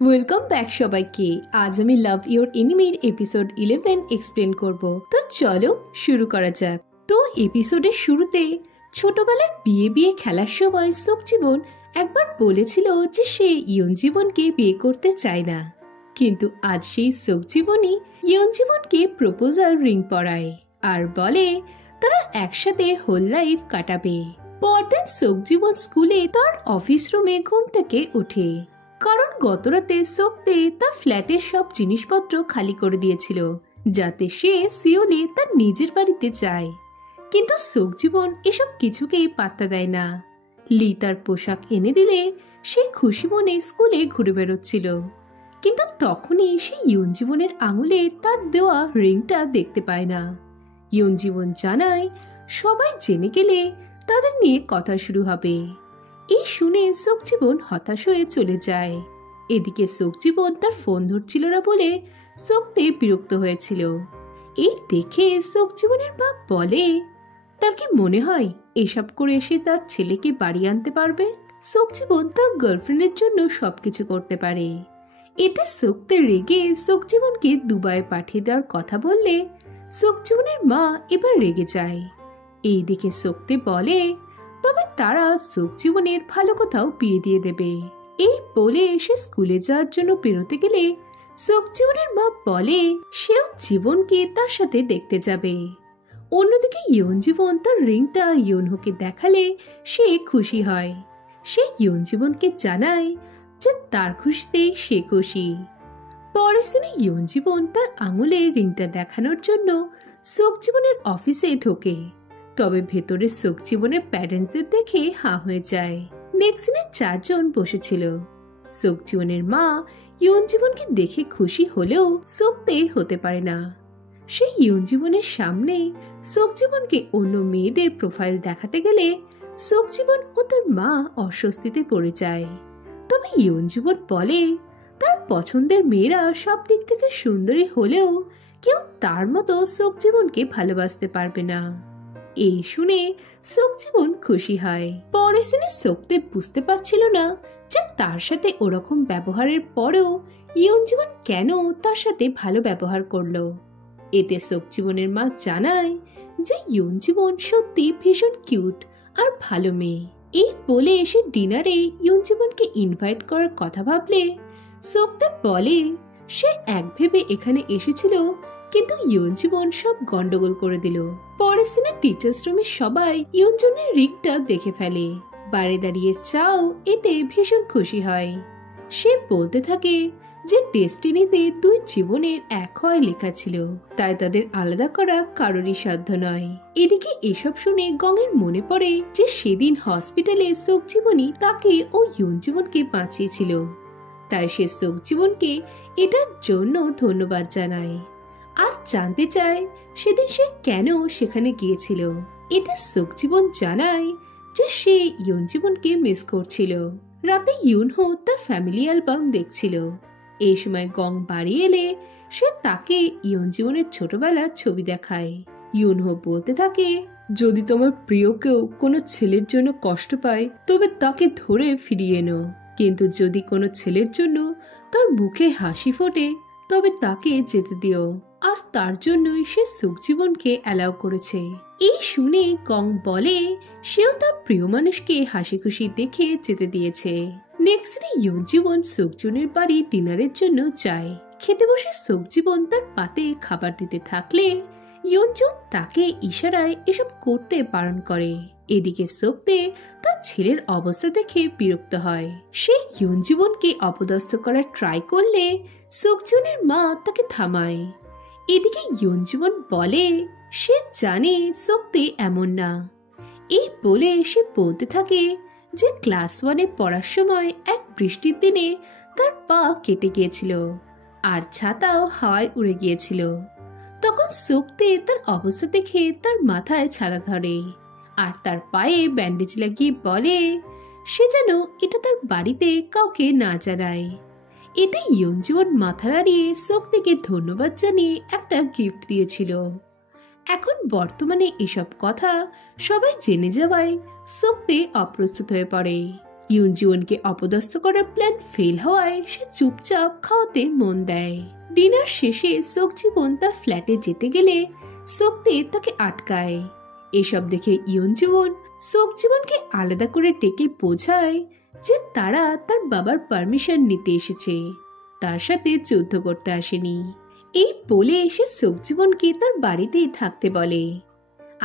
Welcome back সবাইকে। আজ আমি লাভ ইওর এনিমির এপিসোড 11 এক্সপ্লেন করব। তো চলো শুরু করা যাক। তো এপিসোডের শুরুতে ছোটবেলায় বিয়ে বিয়ে খেলার সময় সোকজীবন একবার বলেছিল যে সে ইয়নজীবনকে বিয়ে করতে চায় না, কিন্তু আজ সেই সোকজীবনই ইয়নজীবনকে প্রপোজাল রিং পরায় আর বলে তারা একসাথে হোল লাইফ কাটাবে। পরদিন সোকজীবন স্কুলে তার অফিস রুমে ঘুম থেকে ওঠে, কারণ গতরাতে সোকতে তার ফ্ল্যাটের সব জিনিসপত্র খালি করে দিয়েছিল যাতে সে সিওলে তার নিজের বাড়িতে যায়। কিন্তু সোকজীবন এসব কিছুকেই পাত্তা দেয় না। লি তার পোশাক এনে দিলে সে খুশি মনে স্কুলে ঘুরে বেরোচ্ছিল, কিন্তু তখনই সে ইয়নজীবনের আঙুলে তার দেওয়া রিংটা দেখতে পায় না। ইয়নজীবন জানায় সবাই জেনে গেলে তাদের নিয়ে কথা শুরু হবে। এই শুনে সোকজীবন হতাশ হয়ে চলে যায়। এদিকে সোকজীবন তার ফোন ধরছিল না বলে সোকতে বিরক্ত হয়েছিল। এই দেখে সোকজীবনের বাপ বলে, তার কি মনে হয় এসব করে এসে তার ছেলেকে বাড়ি আনতে পারবে? সোকজীবন তার গার্লফ্রেন্ডের জন্য সবকিছু করতে পারে। এতে সোকতে রেগে সোকজীবনকে দুবাই পাঠিয়ে দেওয়ার কথা বললে সোকজীবনের মা এবার রেগে যায়। এই দেখে সোকতে বলে তবে তারা সোকজীবনের ভালো কোথাও বিয়ে দিয়ে দেবে। এই বলে সে স্কুলে যাওয়ার জন্য বেরোতে গেলে সোকজীবনের মা বলে সেও জীবনকে তার সাথে দেখতে যাবে। অন্যদিকে ইয়নজীবন তার রিংটা ইয়নহোকে দেখালে সে খুশি হয়। সে ইয়নজীবনকে জানায় যে তার খুশিতে সে খুশি। পরের দিনে ইয়নজীবন তার আঙুলে রিংটা দেখানোর জন্য সোকজীবনের অফিসে ঢোকে, তবে ভেতরে সোকজীবনের প্যারেন্টসদের দেখে হাঁ হয়ে যায়। নেক্সট দিনে 4 জন বসেছিল। সোকজীবনের মা ইয়নজীবনকে দেখে খুশি হলেও সোকতে হতে পারে না। সে ইয়নজীবনের সামনে সোকজীবনকে অন্য মেয়েদের প্রোফাইল দেখাতে গেলে সোকজীবন ও তার মা অস্বস্তিতে পড়ে যায়। তবে ইয়নজীবন বলে তার পছন্দের মেয়েরা সব দিক থেকে সুন্দরী হলেও কেউ তার মতো সোকজীবনকে ভালোবাসতে পারবে না। এই শুনে সোকজীবন খুশি হয়। পরের দিনে সোকতে বুঝতে পারছিল না যে তার সাথে ওরকম ব্যবহারের পরেও ইয়নজীবন কেন তার সাথে ভালো ব্যবহার করলো। এতে সোকজীবনের মা জানায় যে ইয়নজীবন সত্যি ভীষণ কিউট আর ভালো মেয়ে। এই বলে এসে ডিনারে ইয়নজীবনকে ইনভাইট করার কথা ভাবলে সোকতে বলে সে এক ভেবে এখানে এসেছিল, কিন্তু ইয়নজীবন সব গন্ডগোল করে দিল। পরের দিনে টিচার্স রুমে সবাই ইয়নজনের রিংটা দেখে ফেলে। বাড়ি দাঁড়িয়ে চাও এতে ভীষণ খুশি হয়। সে বলতে থাকে যে ডেস্টিনিতে 2 জীবনের এক হয় লেখা ছিল, তাই তাদের আলাদা করা কারোরই সাধ্য নয়। এদিকে এসব শুনে গংয়ের মনে পড়ে যে সেদিন হসপিটালে সোকজীবনই তাকে ও ইয়নজীবনকে বাঁচিয়েছিল, তাই সে সোকজীবনকে এটার জন্য ধন্যবাদ জানায় আর জানতে চায় সেদিন সে কেন সেখানে গিয়েছিল। এতে সোকজীবন জানায় যে সে ইয়নজীবনকে মিস করছিল। রাতে ইয়নহো তার ফ্যামিলি অ্যালবাম দেখছিল। এই সময় গং বাড়ি এলে সে তাকে ইয়নজীবনের ছোটবেলার ছবি দেখায়। ইয়নহো বলতে থাকে, যদি তোমার প্রিয় কেউ কোনো ছেলের জন্য কষ্ট পায় তবে তাকে ধরে ফিরিয়ে এনো, কিন্তু যদি কোনো ছেলের জন্য তার মুখে হাসি ফোটে তবে তাকে যেতে দিও। আর তার জন্যই সে সোকজীবনকে অ্যালাউ করেছে। এই শুনে গং বলে সেও তার প্রিয় মানুষকে হাসি খুশি দেখে যেতে দিয়েছে। নেক্সট ডে ইয়নজীবন সোকজনের বাড়ি ডিনারের জন্য যায়। খেতে বসে সোকজীবন তার পাতে খাবার দিতে থাকলে ইয়নজন তাকে ইশারায় এসব করতে বারণ করে। এদিকে সোকতে তার ছেলের অবস্থা দেখে বিরক্ত হয়। সে ইয়নজীবনকে অপদস্থ করার ট্রাই করলে সোকজনের মা তাকে থামায়। এদিকে ইয়নজীবন বলে সে জানে সোকতে এমন না। এই বলে সে বলতে থাকে যে ক্লাস 1-এ পড়ার সময় এক বৃষ্টির দিনে তার পা কেটে গিয়েছিল আর ছাতাও হাওয়ায় উড়ে গিয়েছিল। তখন সোকতে তার অবস্থা দেখে তার মাথায় ছাতা ধরে আর তার পায়ে ব্যান্ডেজ লাগিয়ে বলে সে যেন এটা তার বাড়িতে কাউকে না জানায়। এতে ইয়নজীবন মাথা নাড়িয়ে সোকতেকে ধন্যবাদ জানিয়ে একটা গিফট দিয়েছিল। এখন বর্তমানে এসব কথা সবাই জেনে যাওয়ায় সোকতে অপ্রস্তুত হয়ে পড়ে। ইউনজিওনকে অপদস্থ করার প্ল্যান ফেল হওয়ায় সে চুপচাপ খাওয়াতে মন দেয়। ডিনার শেষে সোকজিবন তার ফ্ল্যাটে যেতে গেলে সোকতে তাকে আটকায়। এসব দেখে ইউনজিওন সোকজিবনকে আলাদা করে ডেকে বোঝায় যে তারা তার বাবার পারমিশন নিতে এসেছে, তার সাথে যুদ্ধ করতে আসেনি। এই বলে সে সোকজিবনকে তার বাড়িতেই থাকতে বলে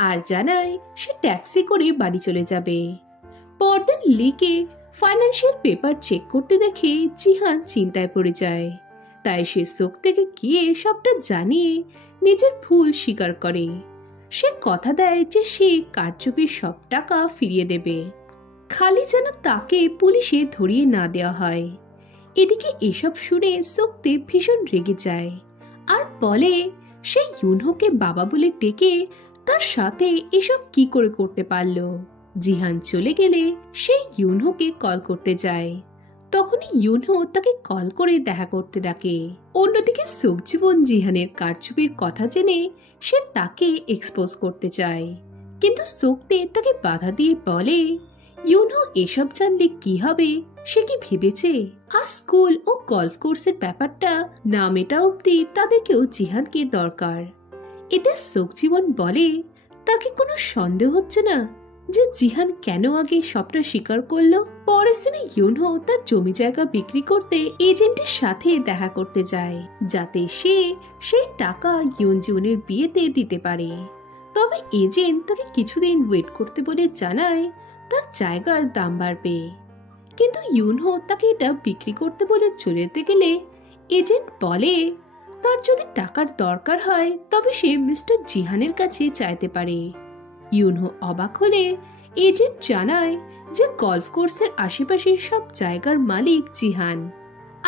আর জানায় সে ট্যাক্সি করে বাড়ি চলে যাবে। পরদিন লিকে ফাইন্যান্সিয়াল পেপার চেক করতে দেখে জিহান চিন্তায় পড়ে যায়। তাই সে সোকতেকে গিয়ে সবটা জানিয়ে নিজের ভুল স্বীকার করে। সে কথা দেয় যে সে কারচুপির সব টাকা ফিরিয়ে দেবে, খালি যেন তাকে পুলিশে ধরিয়ে না দেওয়া হয়। এদিকে এসব শুনে সোকতে ভীষণ রেগে যায় আর বলে সে ইউনহোকে বাবা বলে ডেকে তার সাথে এসব কি করে করতে পারলো। জিহান চলে গেলে সে ইউনহোকে কল করতে যায়। তখনই ইউনহো তাকে কল করে দেখা করতে ডাকে। অন্যদিকে সোকজিবন জিহানের কারচুপির কথা জেনে সে তাকে এক্সপোজ করতে চায়, কিন্তু সোকতে তাকে বাধা দিয়ে বলে ইউনহো এসব জানলে কি হবে সে কি ভেবেছে, আর স্কুল ও গলফ কোর্সের ব্যাপারটা না মেটা অব্দি তাদেরকেও জিহানকে দরকার। এতে সোকজিবন বলে তার কি কোনো সন্দেহ হচ্ছে না যে জিহান কেন আগে সবটা স্বীকার করলো। পরের দিনে ইউনহো তার জমি জায়গা বিক্রি করতে এজেন্টের সাথে দেখা করতে যায়, যাতে সে সেই টাকা ইউনজিওনের বিয়েতে দিতে পারে। তবে এজেন্ট তাকে কিছুদিন ওয়েট করতে বলে জানায় তার জায়গার দাম বাড়বে। কিন্তু ইউনহো তাকে এটা বিক্রি করতে বলে চলে যেতে গেলে এজেন্ট বলে তার যদি টাকার দরকার হয় তবে সে মিস্টার জিহানের কাছে চাইতে পারে। ইউনহো অবাক হলে এজেন্ট জানায় যে গলফ কোর্সের আশেপাশে সব জায়গার মালিক জিহান,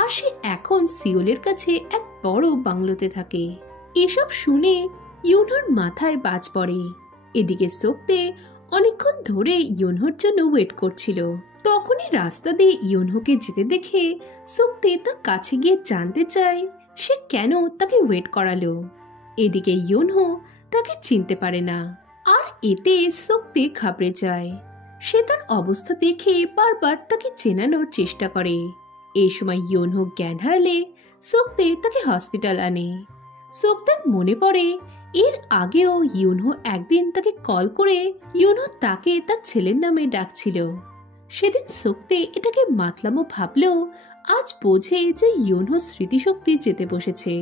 আর সে এখন সিওলের কাছে এক বড় বাংলোতে থাকে। এসব শুনে ইউনহোর মাথায় বাজ পড়ে। এদিকে সোকতে অনেকক্ষণ ধরে ইউনহোর জন্য ওয়েট করছিল। তখনই রাস্তা দিয়ে ইউনহোকে যেতে দেখে সোকতে তার কাছে গিয়ে জানতে চায় সে কেন তাকে ওয়েট করালো। এদিকে ইউনহো তাকে চিনতে পারে না, আর এতে সোকতে ঘাবড়ে যায়। সে তার অবস্থা দেখে বারবার তাকে চেনানোর চেষ্টা করে। এই সময় ইউনহো জ্ঞান হারালে সোকতে তাকে হসপিটাল আনে। সোকতের মনে পড়ে এর আগেও ইউনহো একদিন তাকে কল করে ইউনহো তাকে তার ছেলের নামে ডাকছিল। সেদিন সোকতে এটাকে মাতলামো ভাবলেও আজ বোঝে যে ইউনহো স্মৃতিশক্তি যেতে বসেছে।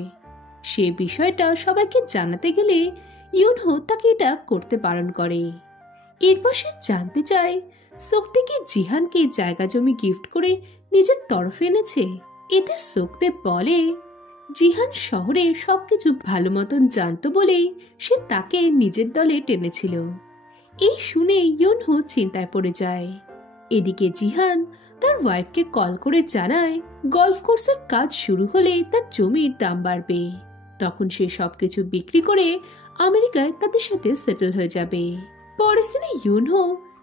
সে বিষয়টা সবাইকে জানাতে গেলে ইউনহো তাকে এটা করতে বারণ করে। এরপর সে জানতে চায় সোকতে কি জিহানকে জায়গা জমি গিফট করে নিজের তরফে এনেছে। এতে সোকতে বলে জিহান শহরে সবকিছু ভালো মতন জানতো বলেই সে তাকে নিজের দলে টেনেছিল। এই শুনে ইউনহো চিন্তায় পড়ে যায়। এদিকে জিহান তার ওয়াইফকে কল করে জানায় গলফ কোর্সের কাজ শুরু হলে তার জমির দাম বাড়বে। তখন সে সবকিছু বিক্রি করে আমেরিকায় তাদের সাথে সেটেল হয়ে যাবে। পরের দিনে ইউনহো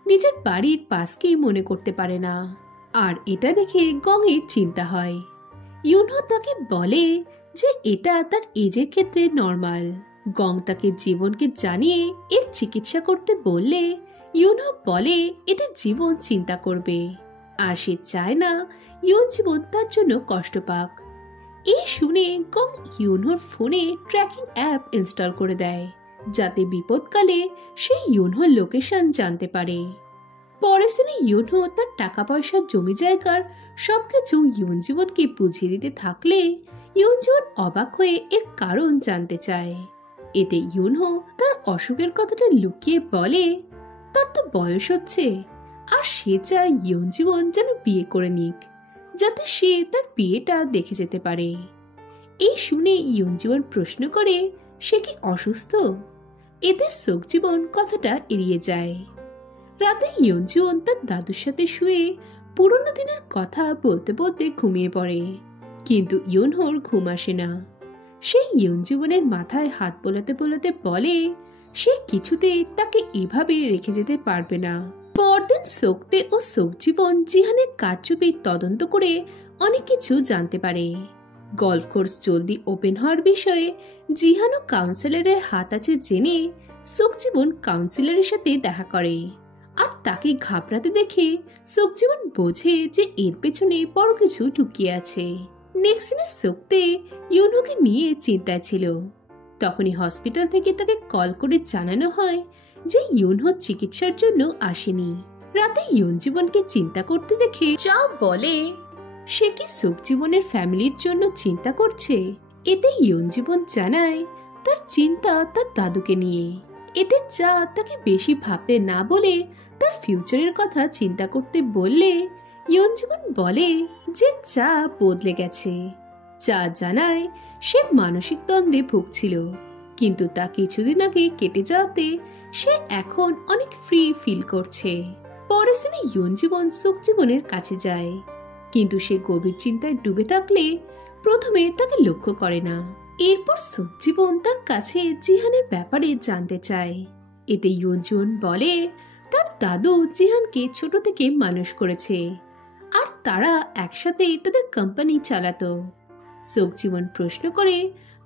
নিজের বাড়ির পাশকে মনে করতে পারে না, আর এটা দেখে গং এর চিন্তা হয়। ইউনহো তাকে বলে যে এটা তার এজের ক্ষেত্রে নর্মাল। গং তাকে জীবনকে জানিয়ে এর চিকিৎসা করতে বললে ইউনহো বলে এটা জীবন চিন্তা করবে, আর সে চায় না জীবন তার জন্য কষ্ট পাক। এই শুনে গং ইউনহোর ফোনে ট্র্যাকিং অ্যাপ ইনস্টল করে দেয়, যাতে বিপদকালে সে ইউনহোর লোকেশন জানতে পারে। পরের দিনে ইউনহো তার টাকা পয়সার জমি জায়গার সবকিছু জীবনকে বুঝিয়ে দিতে থাকলে জীবন অবাক হয়ে এর কারণ জানতে চায়। এতে ইউনহো তার অসুখের কথাটা লুকিয়ে বলে তার তো বয়স হচ্ছে, আর সে চায় জীবন যেন বিয়ে করে নিক, যাতে সে তার বিয়েটা দেখে যেতে পারে। এই শুনে জীবন প্রশ্ন করে সে কি অসুস্থ। এতে সোকজিবন কথাটা এড়িয়ে যায়। রাতে জীবন তার দাদুর সাথে শুয়ে পুরোনো দিনের কথা বলতে বলতে ঘুমিয়ে পড়ে, কিন্তু ইউনহোর ঘুম আসে না। সে জীবনের মাথায় হাত বোলাতে বোলাতে বলে সে কিছুতেই তাকে এভাবে রেখে যেতে পারবে না। পরদিন সোকতে ও সোকজিবন জিহানের কারচুপির তদন্ত করে অনেক কিছু জানতে পারে। গলফ কোর্স জলদি ওপেন হওয়ার বিষয়ে জিহান ও কাউন্সিলরের হাত আছে জেনে সোকজিবন কাউন্সিলরের সাথে দেখা করে আর তাকে ঘাবড়াতে দেখে সোকজিবন বোঝে যে এর পেছনে বড় কিছু লুকিয়ে আছে। নেক্সট সিনে সোকতে ইউনহোকে নিয়ে চিন্তায় ছিল। তখনই হসপিটাল থেকে তাকে কল করে জানানো হয় যে ইউনহো চিকিৎসার জন্য আসেনি। রাতে ইউনজীবনকে চিন্তা করতে দেখে চা বলে সে কি সোকজীবনের ফ্যামিলির জন্য চিন্তা করছে। এতে ইউনজীবন জানায় তার চিন্তা তার দাদুকে নিয়ে। এতে চা তাকে বেশি ভাবতে না বলে তার ফিউচারের কথা চিন্তা করতে বললে ইউনজীবন বলে যে চা বদলে গেছে। চা জানায় সে মানসিক দ্বন্দ্বে ভুগছিল, কিন্তু তা কিছুদিন আগে কেটে যাওয়াতে সে এখন অনেক ফ্রি ফিল করছে। পরের দিনে ইউনজীবন সোকজীবনের কাছে যায়, কিন্তু সে গভীর চিন্তায় ডুবে থাকলে প্রথমে তাকে লক্ষ্য করে না। এরপর সোকজীবন তার কাছে জিহানের ব্যাপারে জানতে চায়। এতে ইউনজীবন বলে তার দাদু জিহানকে ছোট থেকে মানুষ করেছে আর তারা একসাথে তাদের কোম্পানি চালাতো। সোকজীবন প্রশ্ন করে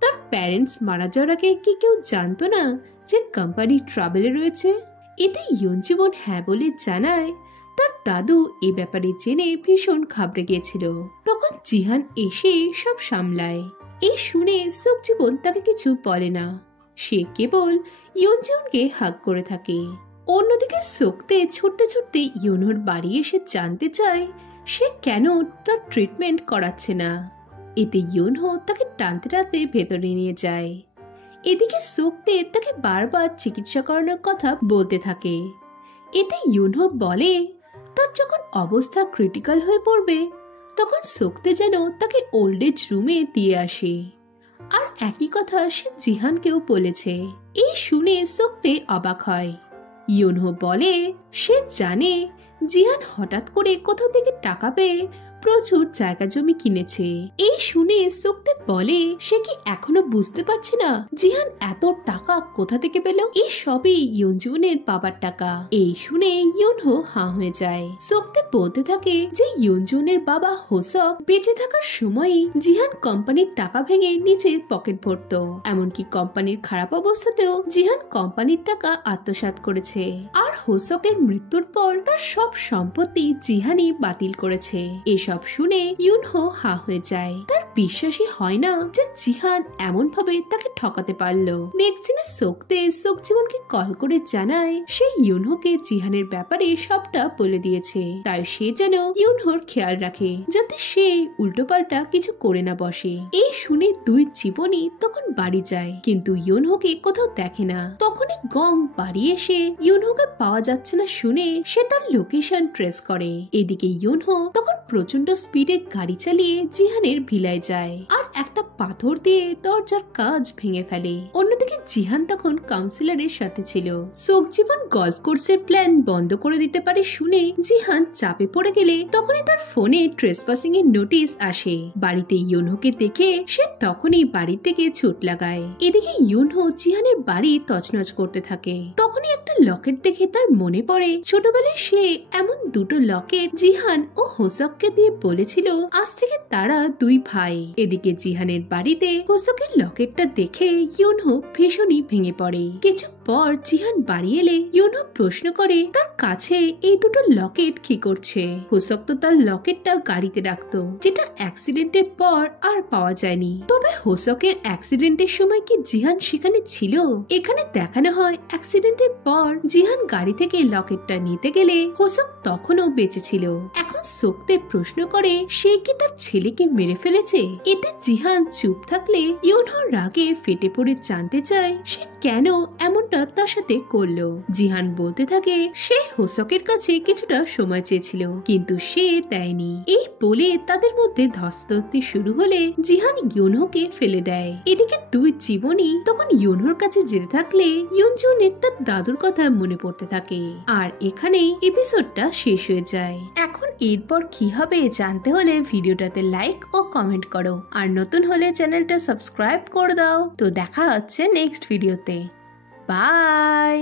তার প্যারেন্টস মারা যাওয়ার আগে কি কেউ জানতো না যে কোম্পানি ট্রাবলে রয়েছে। এতে ইউনজীবন হ্যাঁ বলে জানায় তার দাদু এ ব্যাপারে জেনে ভীষণ ঘাবড়ে গিয়েছিল। তখন জিহান এসে সব সামলায়। এই শুনে সোকজীবন তাকে কিছু বলে না, সে কেবল ইউনজীবনকে হাগ করে থাকে। অন্যদিকে সোকতে ছুটতে ছুটতে ইউনহোর বাড়ি এসে জানতে চায় সে কেন তার ট্রিটমেন্ট করাচ্ছে না। এতে ইউনহো তাকে টানতে টানতে ভেতরে নিয়ে যায়। এদিকে সোকতে তাকে বারবার চিকিৎসা করানোর কথা বলতে থাকে। এতে ইউনহো বলে তার যখন অবস্থা ক্রিটিক্যাল হয়ে পড়বে তখন সোকতে যেন তাকে ওল্ড এজ রুমে দিয়ে আসে। আর একই কথা সে জিহানকেও বলেছে। এই শুনে সোকতে অবাক হয়। ইউনহো বলে সে জানে জিহান হঠাৎ করে কোথাও থেকে টাকা পেয়ে প্রচুর জায়গা জমি কিনেছে। এই শুনে সোকতে বলে সে কি এখনো বুঝতে পারছে না জিহান এত টাকা কোথা থেকে পেল। এই সবই ইউনজীবনের বাবার টাকা। এই শুনে ইউনহো হাঁ হয়ে যায়। সোকতে বলতে থাকে যে ইউনজীবনের বাবা হোসক বেঁচে থাকার সময়ই জিহান কোম্পানির টাকা ভেঙে নিজের পকেট ভরত। এমনকি কোম্পানির খারাপ অবস্থাতেও জিহান কোম্পানির টাকা আত্মসাৎ করেছে। আর হোসকের মৃত্যুর পর তার সব সম্পত্তি জিহানই বাতিল করেছে। এসব শুনে ইউনহো হা হয়ে যায়। তার বিশ্বাসই হয় না যে জিহান এমন ভাবে তাকে ঠকাতে পারলো। নেক্সট দিনে সোকতে সোকজীবনকে কল করে জানায় সে ইউনহোকে জিহানের ব্যাপারে সবটা বলে দিয়েছে, তাই সে যেন ইউনহোর খেয়াল রাখে যাতে সে উল্টোপাল্টা কিছু করে না বসে। এই শুনে দুই জীবনই তখন বাড়ি যায়, কিন্তু ইউনহোকে কোথাও দেখে না। তখনই গং বাড়ি এসে ইউনহোকে পাওয়া যাচ্ছে না শুনে সে তার লোকেশন ট্রেস করে। এদিকে ইউনহো তখন প্রচন্ড স্পিডে গাড়ি চালিয়ে জিহানের ভিলায় যায় আর একটা পাথর দিয়ে দরজার কাঁচ ভেঙে ফেলে। অন্যদিকে জিহান তখন কাউন্সিলরের সাথে ছিল। সোকজীবন গলফ কোর্সের প্ল্যান বন্ধ করে দিতে পারে শুনে জিহান চাপে পড়ে গেলে তখনই তার ফোনে ট্রেসপাসিং এর নোটিশ আসে। বাড়িতে ইউনহোকে দেখে সে তখনই বাড়ি থেকে ছুট লাগায়। এদিকে ইউনহো জিহানের বাড়ি তছনছ করতে থাকে। তখনই একটা লকেট দেখে তার মনে পড়ে ছোটবেলায় সে এমন দুটো লকেট জিহান ও হোসককে দিয়ে বলেছিল আজ থেকে তারা দুই ভাই। এদিকে জিহানের বাড়িতে হোসকের লকেটটা দেখে ইউনহো ভীষণই ভেঙে পড়ে। কিছু পর জিহান বাড়ি এলে ইউনহো প্রশ্ন করে তার কাছে এই দুটো লকেট কি করছে। হোসক তো তার লকেটটা গাড়িতে রাখতো, যেটা অ্যাক্সিডেন্টের পর আর পাওয়া যায়নি। তবে হোসকের অ্যাক্সিডেন্টের সময় কি জিহান সেখানে ছিল? এখানে দেখানো হয় অ্যাক্সিডেন্টের পর জিহান গাড়ি থেকে লকেটটা নিতে গেলে হোসক তখনও বেঁচে ছিল। এখন সোকতে প্রশ্ন করে সে কি তার ছেলেকে মেরে ফেলেছে। এতে জিহান চুপ থাকলে ইউনহো রাগে ফেটে পড়ে জানতে চায় সে কেন এমনটা তার সাথে করলো। জিহান বলতে থাকে সে হোসকের কাছে কিছুটা সময় চেয়েছিল, কিন্তু সে দেয়নি। এই বলে তাদের মধ্যে ধস্তাধস্তি শুরু হলে জিহান ইউনহোকে ফেলে দেয়। এদিকে দুই জীবনই তখন ইউনহোর কাছে যেতে থাকলে ইউনজনের তার দাদুর কথা মনে পড়তে থাকে। আর এখানে এপিসোডটা শেষ হয়ে যায়। এখন এরপর কি হবে জানতে হলে ভিডিওটাতে লাইক ও কমেন্ট করো, আর নতুন হলে চ্যানেলটা সাবস্ক্রাইব করে দাও। তো দেখা হচ্ছে নেক্সট ভিডিওতে। বাই।